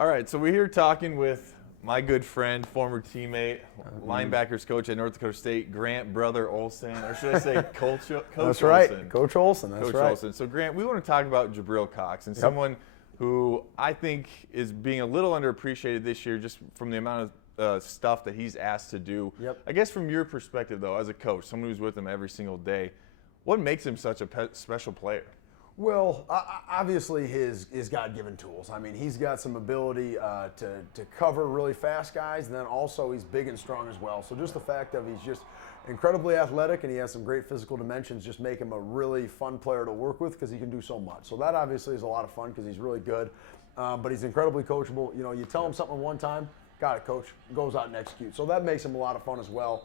All right, so we're here talking with my good friend, former teammate, linebackers coach at North Dakota State, Grant Brother Olson, or should I say Coach That's Olson? right, Coach Olson. That's Coach right. Olson. So Grant, we want to talk about Jabril Cox and someone who I think is being a little underappreciated this year just from the amount of stuff that he's asked to do. Yep. I guess from your perspective, though, as a coach, someone who's with him every single day, what makes him such a special player? Well, obviously his God-given tools. I mean, he's got some ability to cover really fast guys, and then also he's big and strong as well. So just the fact that he's just incredibly athletic and he has some great physical dimensions just make him a really fun player to work with because he can do so much. So that obviously is a lot of fun because he's really good, but he's incredibly coachable. You know, you tell him something one time, got it, coach, goes out and executes. So that makes him a lot of fun as well.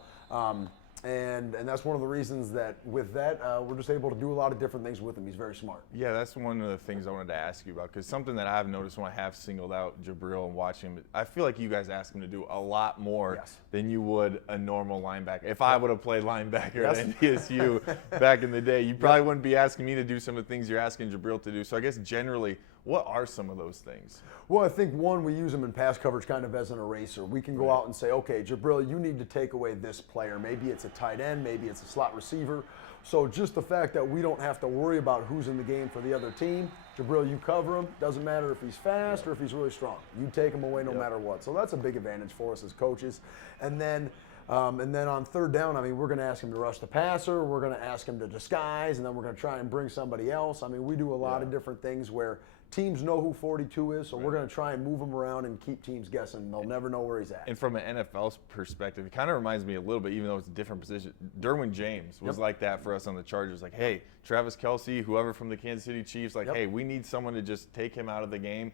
And that's one of the reasons that with that, we're just able to do a lot of different things with him. He's very smart. Yeah, that's one of the things I wanted to ask you about, because something that I've noticed when I have singled out Jabril and watching him, I feel like you guys ask him to do a lot more than you would a normal linebacker. If I would have played linebacker at NDSU back in the day, you probably wouldn't be asking me to do some of the things you're asking Jabril to do. So I guess generally, what are some of those things? Well, I think one, we use them in pass coverage kind of as an eraser. We can go out and say, okay, Jabril, you need to take away this player. Maybe it's a tight end, maybe it's a slot receiver. So just the fact that we don't have to worry about who's in the game for the other team. Jabril, you cover him. Doesn't matter if he's fast or if he's really strong. You take him away no matter what. So that's a big advantage for us as coaches. And then on third down, I mean, we're going to ask him to rush the passer. We're going to ask him to disguise, and then we're going to try and bring somebody else. I mean, we do a lot of different things where teams know who 42 is, so we're going to try and move him around and keep teams guessing. They'll never know where he's at. And from an NFL perspective, it kind of reminds me a little bit, even though it's a different position. Derwin James was like that for us on the Chargers. Like, hey, Travis Kelce, whoever from the Kansas City Chiefs, like, hey, we need someone to just take him out of the game,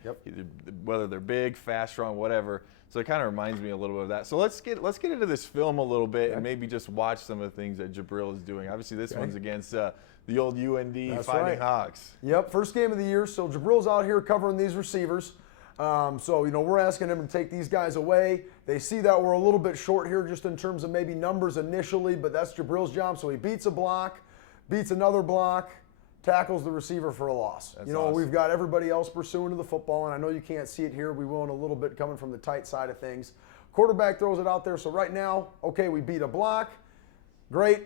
whether they're big, fast, strong, whatever. So it kind of reminds me a little bit of that. So let's get into this film a little bit and maybe just watch some of the things that Jabril is doing. Obviously, this one's against the old UND Fighting Hawks. Yep, first game of the year. So Jabril's out here covering these receivers. So, you know, we're asking him to take these guys away. They see that we're a little bit short here just in terms of maybe numbers initially, but that's Jabril's job. So he beats a block, beats another block, tackles the receiver for a loss. That's awesome. Awesome. We've got everybody else pursuing to the football, and I know you can't see it here. We will in a little bit coming from the tight side of things. Quarterback throws it out there. So right now, okay, we beat a block. Great.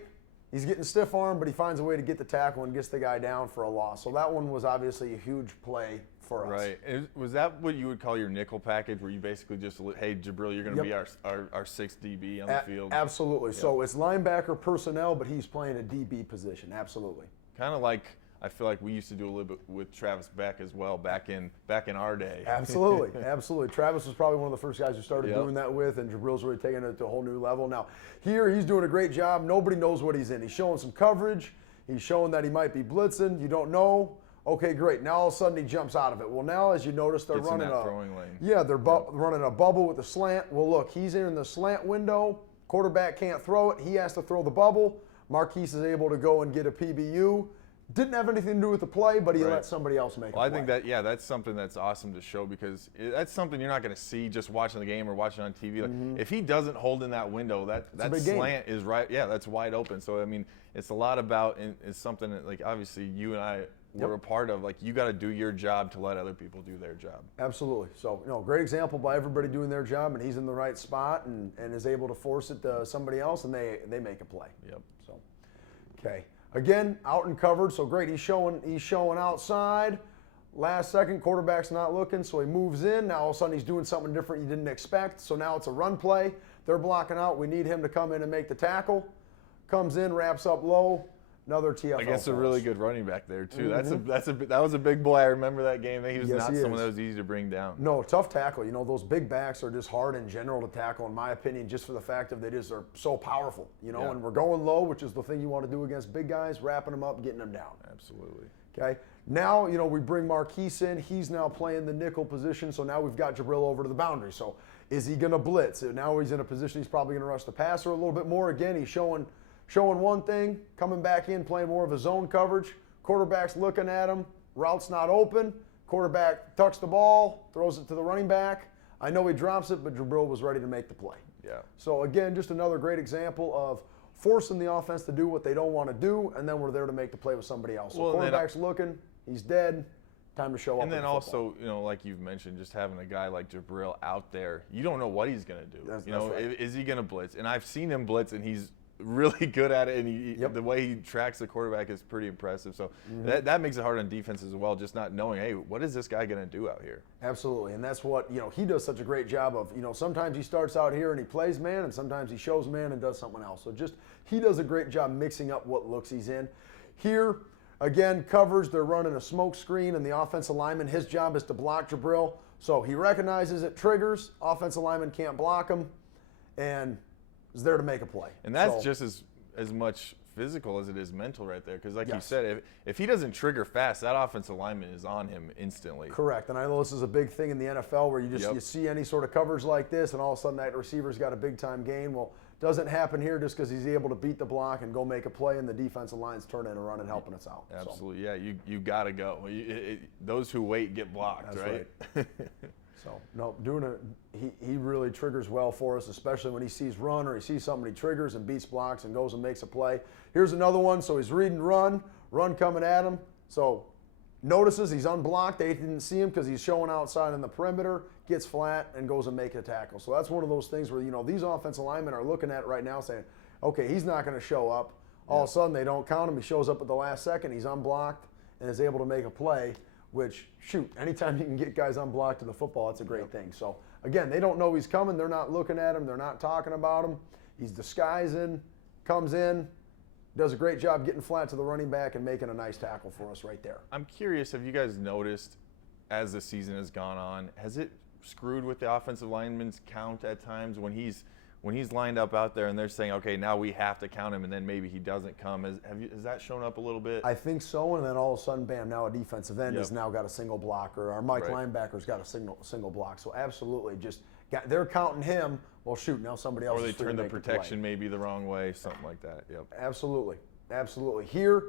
He's getting stiff arm, but he finds a way to get the tackle and gets the guy down for a loss. So that one was obviously a huge play for us. Right. Was that what you would call your nickel package, where you basically just, hey, Jabril, you're going to be our sixth DB on the field? Absolutely. Yep. So it's linebacker personnel, but he's playing a DB position. Absolutely. Kind of like I feel like we used to do a little bit with Travis Beck as well back in our day. Absolutely, absolutely. Travis was probably one of the first guys who started doing that with, and Jabril's really taking it to a whole new level. Now, here he's doing a great job. Nobody knows what he's in. He's showing some coverage. He's showing that he might be blitzing. You don't know. Okay, great. Now all of a sudden he jumps out of it. Well, now as you notice, they're running a throwing lane. Yeah, they're running a bubble with a slant. Well, look, he's in the slant window. Quarterback can't throw it. He has to throw the bubble. Marquise is able to go and get a PBU. Didn't have anything to do with the play, but he let somebody else make a play. I think that, that's something that's awesome to show, because that's something you're not going to see just watching the game or watching on TV. Like, if he doesn't hold in that window, that slant is right. Yeah, that's wide open. So, I mean, it's a lot about, and it's something that, like, obviously you and I were a part of. Like, you got to do your job to let other people do their job. Absolutely. So, great example by everybody doing their job, and he's in the right spot and is able to force it to somebody else, and they make a play. Yep. So, okay. Again, out and covered, so great. He's showing outside. Last second, quarterback's not looking, so he moves in. Now all of a sudden he's doing something different you didn't expect. So now it's a run play. They're blocking out. We need him to come in and make the tackle. Comes in, wraps up low. Another TFL. I guess a really good running back there too. That was a big boy. I remember that game. He was not someone that was easy to bring down. No, tough tackle. You know, those big backs are just hard in general to tackle, in my opinion, just for the fact of they're so powerful. You know, and we're going low, which is the thing you want to do against big guys, wrapping them up, getting them down. Absolutely. Okay. Now, we bring Marquise in. He's now playing the nickel position, so now we've got Jabril over to the boundary. So is he going to blitz? Now he's in a position he's probably going to rush the passer a little bit more. Again, he's showing one thing, coming back in, playing more of a zone coverage. Quarterback's looking at him. Route's not open. Quarterback tucks the ball, throws it to the running back. I know he drops it, but Jabril was ready to make the play. Yeah. So, again, just another great example of forcing the offense to do what they don't want to do, and then we're there to make the play with somebody else. So quarterback's looking. He's dead. time to show up. And then also, like you've mentioned, just having a guy like Jabril out there, you don't know what he's going to do. That's right. Is he going to blitz? And I've seen him blitz, and he's really good at it, and the way he tracks the quarterback is pretty impressive. So that makes it hard on defense as well, just not knowing, hey, what is this guy going to do out here? Absolutely, and that's what, he does such a great job of, sometimes he starts out here and he plays man, and sometimes he shows man and does something else. So he does a great job mixing up what looks he's in. Here, again, coverage, they're running a smoke screen, and the offensive lineman, his job is to block Jabril. So he recognizes it, triggers, offensive lineman can't block him, and is there to make a play. And that's just as much physical as it is mental right there, because like you said, if he doesn't trigger fast, that offensive lineman is on him instantly. Correct, and I know this is a big thing in the NFL where you see any sort of coverage like this, and all of a sudden that receiver's got a big-time gain. Well, doesn't happen here just because he's able to beat the block and go make a play, and the defensive line's turning and running, helping us out. Absolutely, yeah, you got to go. Those who wait get blocked, That's right? So, no, he really triggers well for us, especially when he sees run or he sees somebody triggers and beats blocks and goes and makes a play. Here's another one. So he's reading run coming at him. So notices he's unblocked. They didn't see him because he's showing outside in the perimeter, gets flat, and goes and makes a tackle. So that's one of those things where, these offensive linemen are looking at right now saying, okay, he's not going to show up. All of a sudden, they don't count him. He shows up at the last second. He's unblocked and is able to make a play. Which, shoot, anytime you can get guys unblocked to the football, it's a great thing. So, again, they don't know he's coming. They're not looking at him. They're not talking about him. He's disguising, comes in, does a great job getting flat to the running back and making a nice tackle for us right there. I'm curious, have you guys noticed as the season has gone on, has it screwed with the offensive lineman's count at times when he's lined up out there and they're saying, okay, now we have to count him, and then maybe he doesn't come? Has that shown up a little bit? I think so, and then all of a sudden, bam, now a defensive end has now got a single blocker. Our Mike linebacker's got a single block. So absolutely, they're counting him. Well, shoot, now somebody else. Or they is free turn to the make protection maybe the wrong way, something like that. Yep. Absolutely. Here,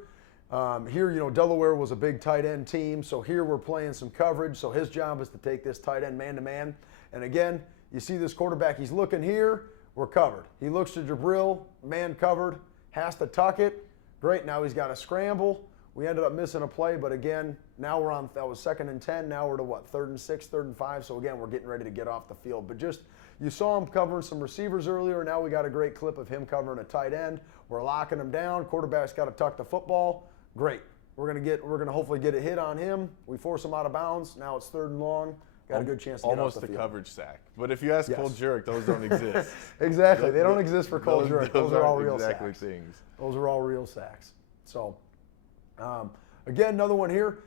Delaware was a big tight end team, so here we're playing some coverage. So his job is to take this tight end man-to-man. And again, you see this quarterback, he's looking here, we're covered. He looks to Jabril, man covered, has to tuck it. Great, now he's got to scramble. We ended up missing a play, but again, now we're on, that was 2nd and 10, now we're to what, 3rd and 6, 3rd and 5, so again, we're getting ready to get off the field. But you saw him covering some receivers earlier, now we got a great clip of him covering a tight end. We're locking him down, quarterback's got to tuck the football. Great, we're gonna hopefully get a hit on him. We force him out of bounds, now it's 3rd and long. Got a good chance to get off the field. Almost a coverage sack. But if you ask Cold Jerk, those don't exist. Exactly. They don't exist for Cold Jerk. Those are all real exactly sacks. Things. Those are all real sacks. So, again, another one here.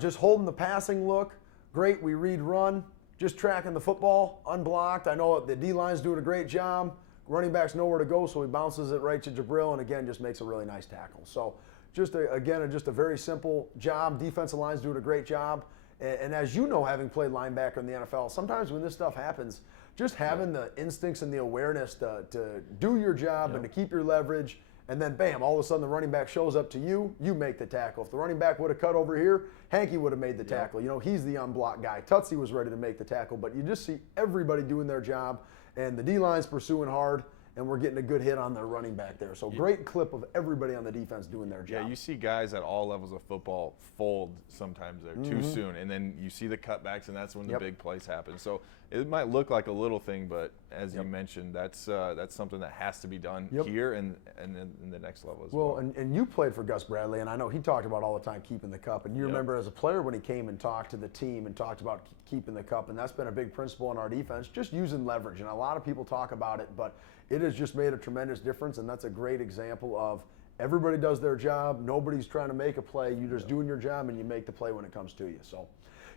Just holding the passing look. Great. We read run. Just tracking the football. Unblocked. I know the D-line's doing a great job. Running back's nowhere to go, so he bounces it right to Jabril, and again, just makes a really nice tackle. So, just a very simple job. Defensive line's doing a great job. And as you know, having played linebacker in the NFL, sometimes when this stuff happens, just having the instincts and the awareness to do your job and to keep your leverage, and then bam, all of a sudden the running back shows up to you, you make the tackle. If the running back would have cut over here, Hanky would have made the tackle. He's the unblocked guy. Tutsi was ready to make the tackle, but you just see everybody doing their job, and the D-line's pursuing hard, and we're getting a good hit on their running back there. So great clip of everybody on the defense doing their job. Yeah, you see guys at all levels of football fold sometimes there too soon, and then you see the cutbacks, and that's when the big plays happen. So it might look like a little thing, but as you mentioned, that's something that has to be done here and in the next level as well. Well, and you played for Gus Bradley, and I know he talked about all the time keeping the cup. And you remember as a player when he came and talked to the team and talked about keeping the cup, and that's been a big principle in our defense, just using leverage. And a lot of people talk about it, but it has just made a tremendous difference, and that's a great example of everybody does their job. Nobody's trying to make a play. You're just doing your job, and you make the play when it comes to you. So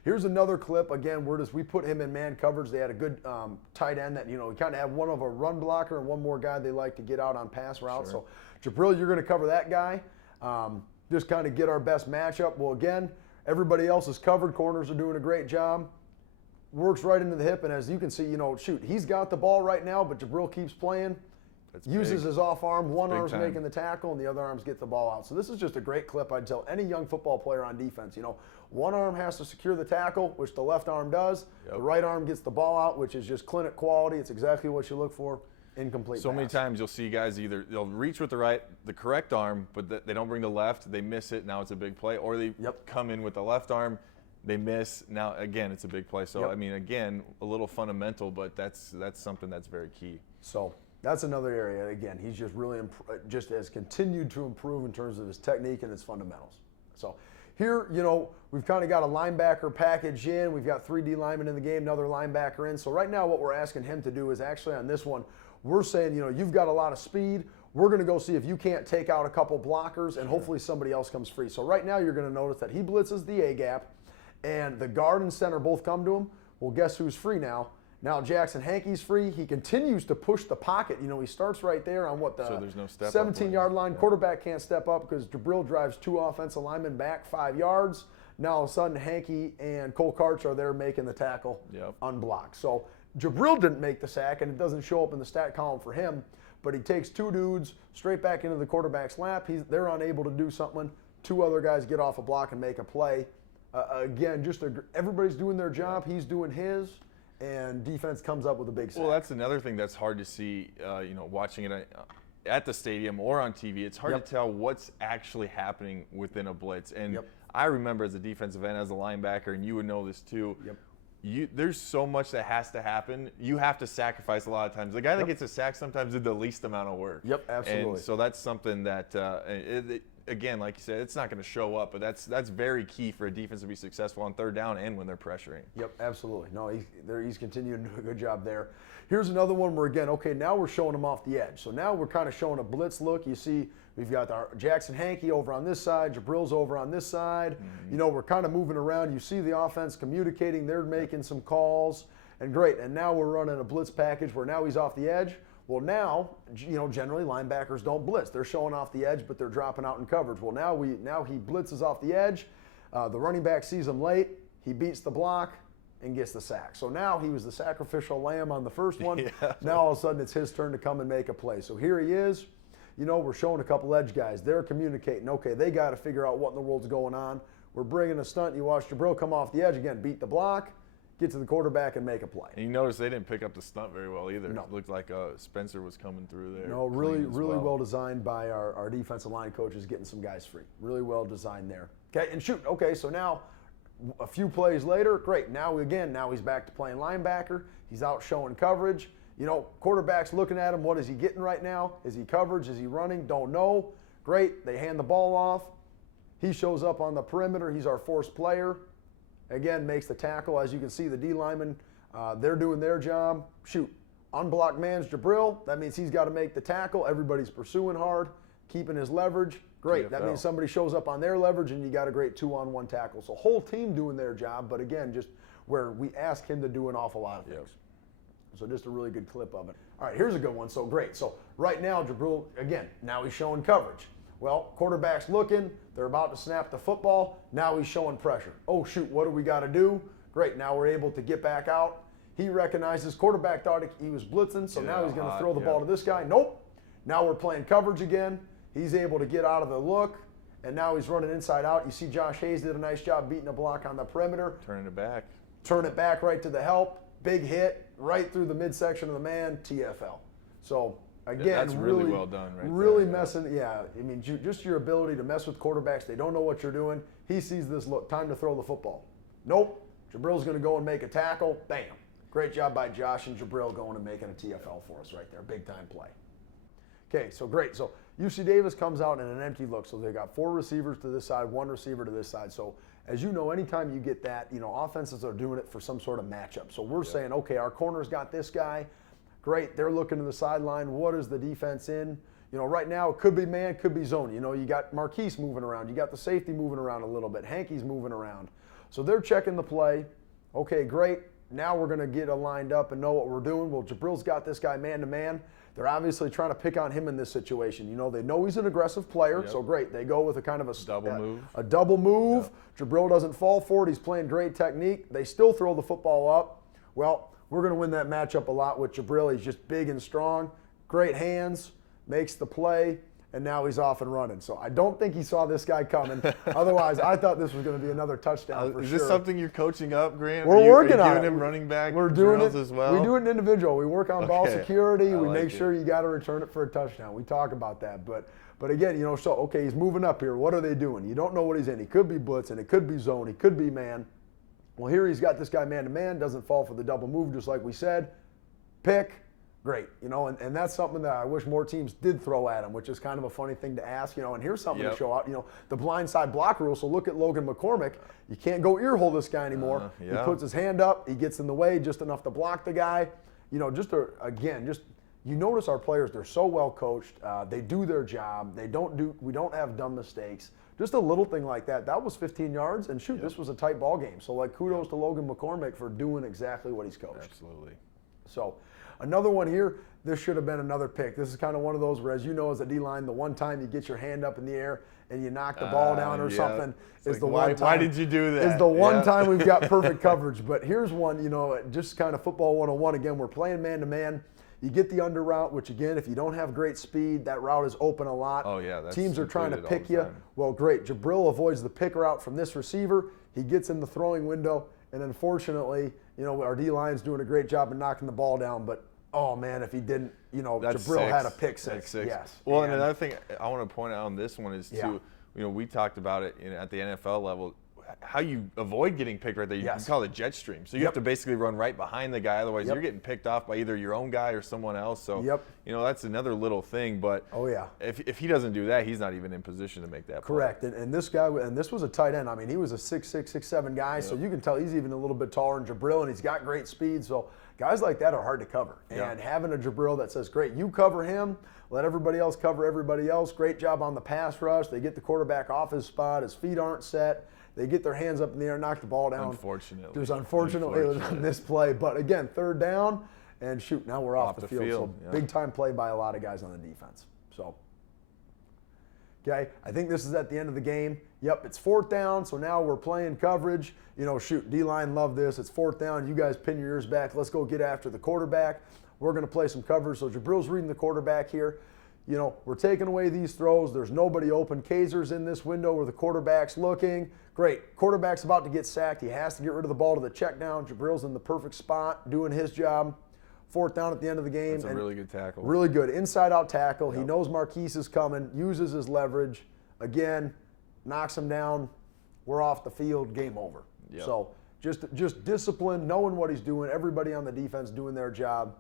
here's another clip. Again, we put him in man coverage. They had a good tight end that, we kind of have one of a run blocker and one more guy they like to get out on pass routes. So Jabril, you're going to cover that guy. Just kind of get our best matchup. Well, again, everybody else is covered. Corners are doing a great job. Works right into the hip, and as you can see, he's got the ball right now, but Jabril keeps playing. Uses his off arm, one arm's making the tackle, and the other arm's get the ball out. So this is just a great clip. I'd tell any young football player on defense, one arm has to secure the tackle, which the left arm does. The right arm gets the ball out, which is just clinic quality. It's exactly what you look for. Incomplete So pass. many times you'll see guys either they'll reach with the correct arm, but they don't bring the left. They miss it. Now it's a big play, or they come in with the left arm. They miss. Now, again, it's a big play. So, I mean, again, a little fundamental, but that's something that's very key. So that's another area. Again, he's just really just has continued to improve in terms of his technique and his fundamentals. So here, we've kind of got a linebacker package in. We've got 3D linemen in the game, another linebacker in. So right now what we're asking him to do is actually on this one, we're saying, you've got a lot of speed. We're going to go see if you can't take out a couple blockers and hopefully somebody else comes free. So right now you're going to notice that he blitzes the A gap and the guard and center both come to him. Well, guess who's free now? Now Jackson Hankey's free. He continues to push the pocket. He starts right there on the so there's no step 17-yard line. Quarterback can't step up because Jabril drives 2 offensive linemen back 5 yards. Now all of a sudden Hankey and Cole Karch are there making the tackle unblocked. So Jabril didn't make the sack, and it doesn't show up in the stat column for him, but he takes 2 dudes straight back into the quarterback's lap. They're unable to do something. 2 other guys get off a block and make a play. Again, everybody's doing their job. He's doing his. And defense comes up with a big sack. Well, that's another thing that's hard to see, watching it at the stadium or on TV. It's hard to tell what's actually happening within a blitz. And I remember as a defensive end, as a linebacker, and you would know this too, there's so much that has to happen. You have to sacrifice a lot of times. The guy that gets a sack sometimes did the least amount of work. Yep, absolutely. And so that's something that, again, like you said, it's not going to show up, but that's very key for a defense to be successful on third down and when they're pressuring. Yep, absolutely. No, he's continuing to do a good job there. Here's another one where, again, okay, now we're showing him off the edge. So now we're kind of showing a blitz look. You see we've got our Jackson Hankey over on this side, Jabril's over on this side. We're kind of moving around. You see the offense communicating. They're making some calls, and great. And now we're running a blitz package where now he's off the edge. Well, now, generally linebackers don't blitz. They're showing off the edge, but they're dropping out in coverage. Well, now he blitzes off the edge. The running back sees him late. He beats the block and gets the sack. So now he was the sacrificial lamb on the first one. Now all of a sudden it's his turn to come and make a play. So here he is. We're showing a couple edge guys. They're communicating. Okay, they got to figure out what in the world's going on. We're bringing a stunt. You watch Jabril come off the edge again, beat the block, get to the quarterback and make a play. And you notice they didn't pick up the stunt very well either. No. It looked like Spencer was coming through there. No, really well designed by our defensive line coaches getting some guys free. Really well designed there. Okay, and shoot. Okay, so now a few plays later, great. Now he's back to playing linebacker. He's out showing coverage. Quarterback's looking at him. What is he getting right now? Is he coverage? Is he running? Don't know. Great. They hand the ball off. He shows up on the perimeter. He's our forced player. Again, makes the tackle. As you can see, the D linemen, they're doing their job. Shoot. Unblocked man's Jabril. That means he's got to make the tackle. Everybody's pursuing hard, keeping his leverage. Great. That means somebody shows up on their leverage, and you got a great 2-on-1 tackle. So whole team doing their job, but again, just where we ask him to do an awful lot of things. So just a really good clip of it. All right, here's a good one. So great. So right now, Jabril, again, now he's showing coverage. Well, quarterback's looking. They're about to snap the football. Now he's showing pressure. Oh, shoot, what do we got to do? Great, now we're able to get back out. He recognizes quarterback thought he was blitzing, so now he's going to throw the ball to this guy. Nope. Now we're playing coverage again. He's able to get out of the look, and now he's running inside out. You see Josh Hayes did a nice job beating a block on the perimeter. Turning it back. Turn it back right to the help. Big hit right through the midsection of the man, TFL. So, again, that's really well done right really there. Messing, I mean, just your ability to mess with quarterbacks. They don't know what you're doing. He sees this look, time to throw the football. Nope. Jabril's going to go and make a tackle. Bam. Great job by Josh and Jabril going and making a TFL for us right there. Big time play. Okay, so great. So UC Davis comes out in an empty look. So they got 4 receivers to this side, 1 receiver to this side. So as you know, anytime you get that, offenses are doing it for some sort of matchup. So we're saying, okay, our corner's got this guy. Great. They're looking to the sideline. What is the defense in? Right now it could be man, could be zone. You got Marquise moving around. You got the safety moving around a little bit. Hankey's moving around. So they're checking the play. Okay, great. Now we're going to get lined up and know what we're doing. Well, Jabril's got this guy man to man. They're obviously trying to pick on him in this situation. They know he's an aggressive player, so great. They go with a kind of a double move. A double move. Jabril doesn't fall for it. He's playing great technique. They still throw the football up. Well, we're going to win that matchup a lot with Jabril. He's just big and strong. Great hands. Makes the play. And now he's off and running. So I don't think he saw this guy coming. Otherwise, I thought this was going to be another touchdown for sure. Is this something you're coaching up, Grant? We're working on it. Giving him running back We're doing drills it as well? We do it individual. We work on ball security. We make sure you got to return it for a touchdown. We talk about that. But again, so, okay, he's moving up here. What are they doing? You don't know what he's in. He could be blitzing. It could be zone. He could be man. Well, here he's got this guy man-to-man, doesn't fall for the double move, just like we said. Pick, great. And that's something that I wish more teams did throw at him, which is kind of a funny thing to ask. And here's something to show out. The blindside block rule. So look at Logan McCormick. You can't go ear hole this guy anymore. He puts his hand up. He gets in the way just enough to block the guy. You notice our players, they're so well coached. They do their job. We don't have dumb mistakes. Just a little thing like that. That was 15 yards, and shoot, this was a tight ball game. So, kudos to Logan McCormick for doing exactly what he's coached. Absolutely. So, another one here, this should have been another pick. This is kind of one of those where, as you know, as a D-line, the one time you get your hand up in the air and you knock the ball down or something is the one time. Why did you do that? Is the one time we've got perfect coverage. But here's one, just kind of football 101. Again, we're playing man-to-man. You get the under route, which again, if you don't have great speed, that route is open a lot. Oh, yeah. Teams are trying to pick you. Well, great. Jabril avoids the pick route from this receiver. He gets in the throwing window. And unfortunately, our D-line's doing a great job of knocking the ball down. But, oh, man, if he didn't, Jabril had a pick six. Yes. Well, and another thing I want to point out on this one is, too, we talked about it at the NFL level, how you avoid getting picked right there. You call it jet stream. So you have to basically run right behind the guy. Otherwise, you're getting picked off by either your own guy or someone else. So, that's another little thing. But if he doesn't do that, he's not even in position to make that play. Correct. And this guy, and this was a tight end. I mean, he was a 6'6", 6'7" guy. So you can tell he's even a little bit taller than Jabril, and he's got great speed. So guys like that are hard to cover. And having a Jabril that says, great, you cover him, let everybody else cover everybody else. Great job on the pass rush. They get the quarterback off his spot. His feet aren't set. They get their hands up in the air, knock the ball down. Unfortunately, it was on this play. But again, third down, and shoot, now we're off the field. So big time play by a lot of guys on the defense. So, okay, I think this is at the end of the game. Yep, it's fourth down, so now we're playing coverage. Shoot, D-line love this. It's fourth down. You guys pin your ears back. Let's go get after the quarterback. We're going to play some coverage. So Jabril's reading the quarterback here. We're taking away these throws. There's nobody open. Kaiser's in this window where the quarterback's looking. Great. Quarterback's about to get sacked. He has to get rid of the ball to the check down. Jabril's in the perfect spot doing his job. Fourth down at the end of the game. That's a really good tackle. Really good. Inside-out tackle. He knows Marquise is coming, uses his leverage. Again, knocks him down. We're off the field. Game over. So just discipline, knowing what he's doing. Everybody on the defense doing their job.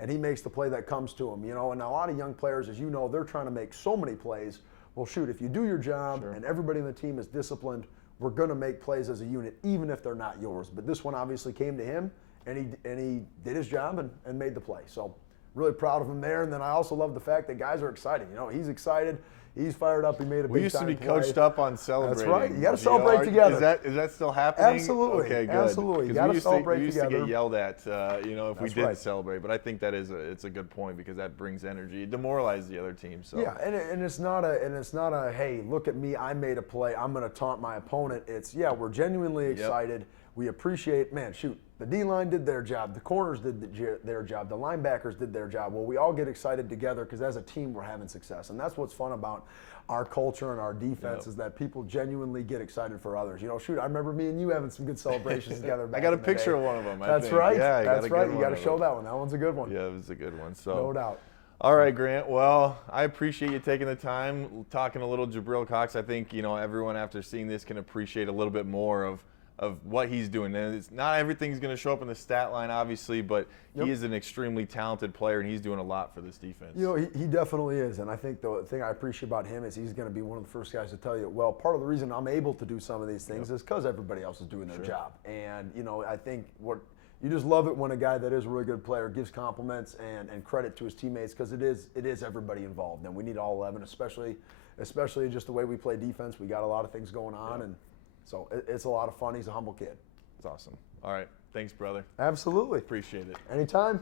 And he makes the play that comes to him. And a lot of young players, as you know, they're trying to make so many plays. Well, shoot, if you do your job and everybody in the team is disciplined, we're going to make plays as a unit, even if they're not yours. But this one obviously came to him, and he did his job and made the play. So really proud of him there. And then I also love the fact that guys are excited. He's excited. He's fired up. He made a big time play. We used to be coached up on celebrating. That's right. You got to celebrate together. Is that still happening? Absolutely. Okay, good. Absolutely. You got to celebrate together. We used to get yelled at, if we didn't celebrate. But I think it's a good point because that brings energy. It demoralizes the other team. So. Yeah, and it's not a hey, look at me, I made a play, I'm going to taunt my opponent. It's we're genuinely excited. We appreciate, the D-line did their job, the corners did their job, the linebackers did their job. Well, we all get excited together because as a team we're having success. And that's what's fun about our culture and our defense is that people genuinely get excited for others. I remember me and you having some good celebrations together back I got a in the picture day. of one of them. That's right. Yeah, that's right. You got to show that one. That one's a good one. Yeah, it was a good one. So no doubt. All right, Grant. Well, I appreciate you taking the time, talking a little Jabril Cox. I think, everyone after seeing this can appreciate a little bit more of what he's doing. And it's not everything's going to show up in the stat line, obviously, but he is an extremely talented player, and he's doing a lot for this defense. He definitely is. And I think the thing I appreciate about him is he's going to be one of the first guys to tell you, well, part of the reason I'm able to do some of these things is because everybody else is doing their job. And, I think you just love it when a guy that is a really good player gives compliments and credit to his teammates because it is everybody involved. And we need all 11, especially just the way we play defense. We got a lot of things going on, and so it's a lot of fun. He's a humble kid. It's awesome. All right. Thanks, brother. Absolutely. Appreciate it. Anytime.